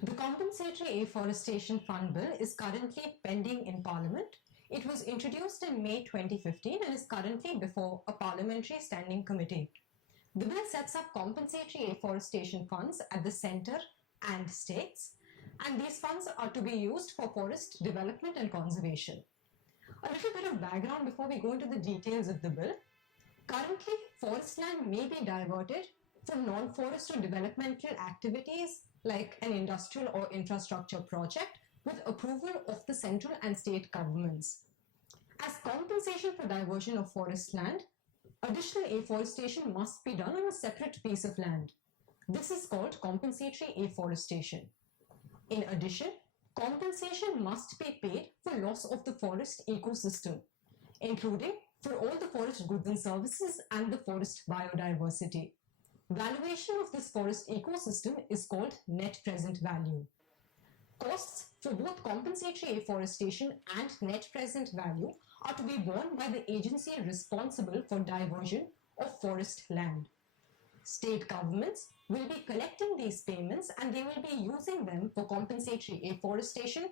The Compensatory Afforestation Fund Bill is currently pending in Parliament. It was introduced in May 2015 and is currently before a parliamentary standing committee. The bill sets up compensatory afforestation funds at the centre and states, and these funds are to be used for forest development and conservation. A little bit of background before we go into the details of the bill. Currently, forest land may be diverted from non-forest or developmental activities like an industrial or infrastructure project with approval of the central and state governments. As compensation for diversion of forest land, additional afforestation must be done on a separate piece of land. This is called compensatory afforestation. In addition, compensation must be paid for loss of the forest ecosystem, including for all the forest goods and services and the forest biodiversity. Valuation of this forest ecosystem is called net present value. Costs for both compensatory afforestation and net present value are to be borne by the agency responsible for diversion of forest land. State governments will be collecting these payments and they will be using them for compensatory afforestation,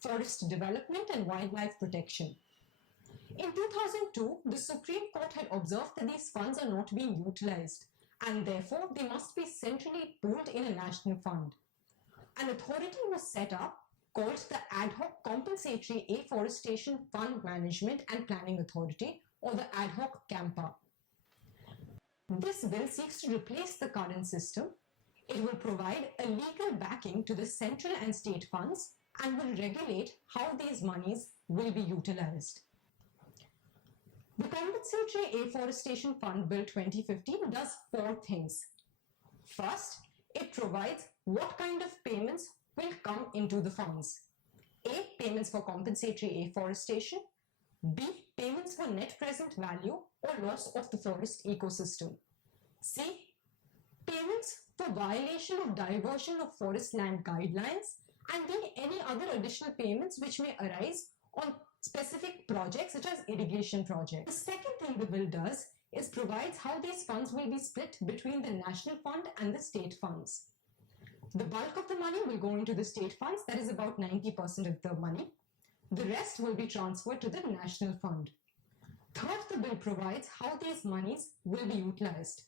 forest development and wildlife protection. In 2002, the Supreme Court had observed that these funds are not being utilized and therefore they must be centrally pooled in a national fund. An authority was set up called the Ad Hoc Compensatory Afforestation Fund Management and Planning Authority, or the Ad Hoc CAMPA. This bill seeks to replace the current system. It will provide a legal backing to the central and state funds and will regulate how these monies will be utilized. The Compensatory Afforestation Fund Bill 2015 does four things. First, it provides what kind of payments will come into the funds. A. Payments for compensatory afforestation. B. Payments for net present value or loss of the forest ecosystem. C. Payments for violation of diversion of forest land guidelines. And D. Any other additional payments which may arise on specific projects such as irrigation projects. The second thing the bill does is provides how these funds will be split between the national fund and the state funds. The bulk of the money will go into the state funds, that is about 90% of the money. The rest will be transferred to the national fund. Third, the bill provides how these monies will be utilized.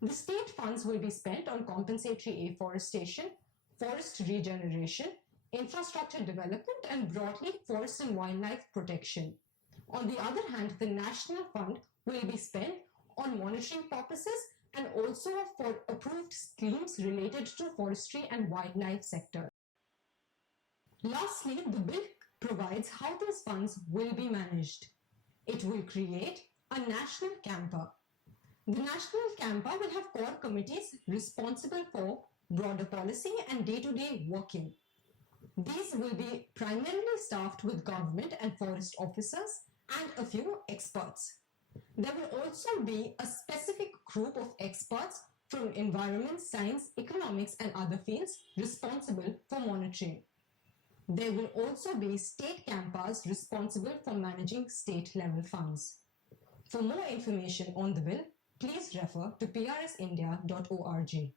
The state funds will be spent on compensatory afforestation, forest regeneration, infrastructure development and broadly forest and wildlife protection. On the other hand, the national fund will be spent on monitoring purposes and also for approved schemes related to forestry and wildlife sector. Lastly, the bill provides how these funds will be managed. It will create a national CAMPA. The national CAMPA will have core committees responsible for broader policy and day-to-day working. These will be primarily staffed with government and forest officers and a few experts. There will also be a specific group of experts from environment, science, economics and other fields responsible for monitoring. There will also be state CAMPAs responsible for managing state-level funds. For more information on the bill, please refer to prsindia.org.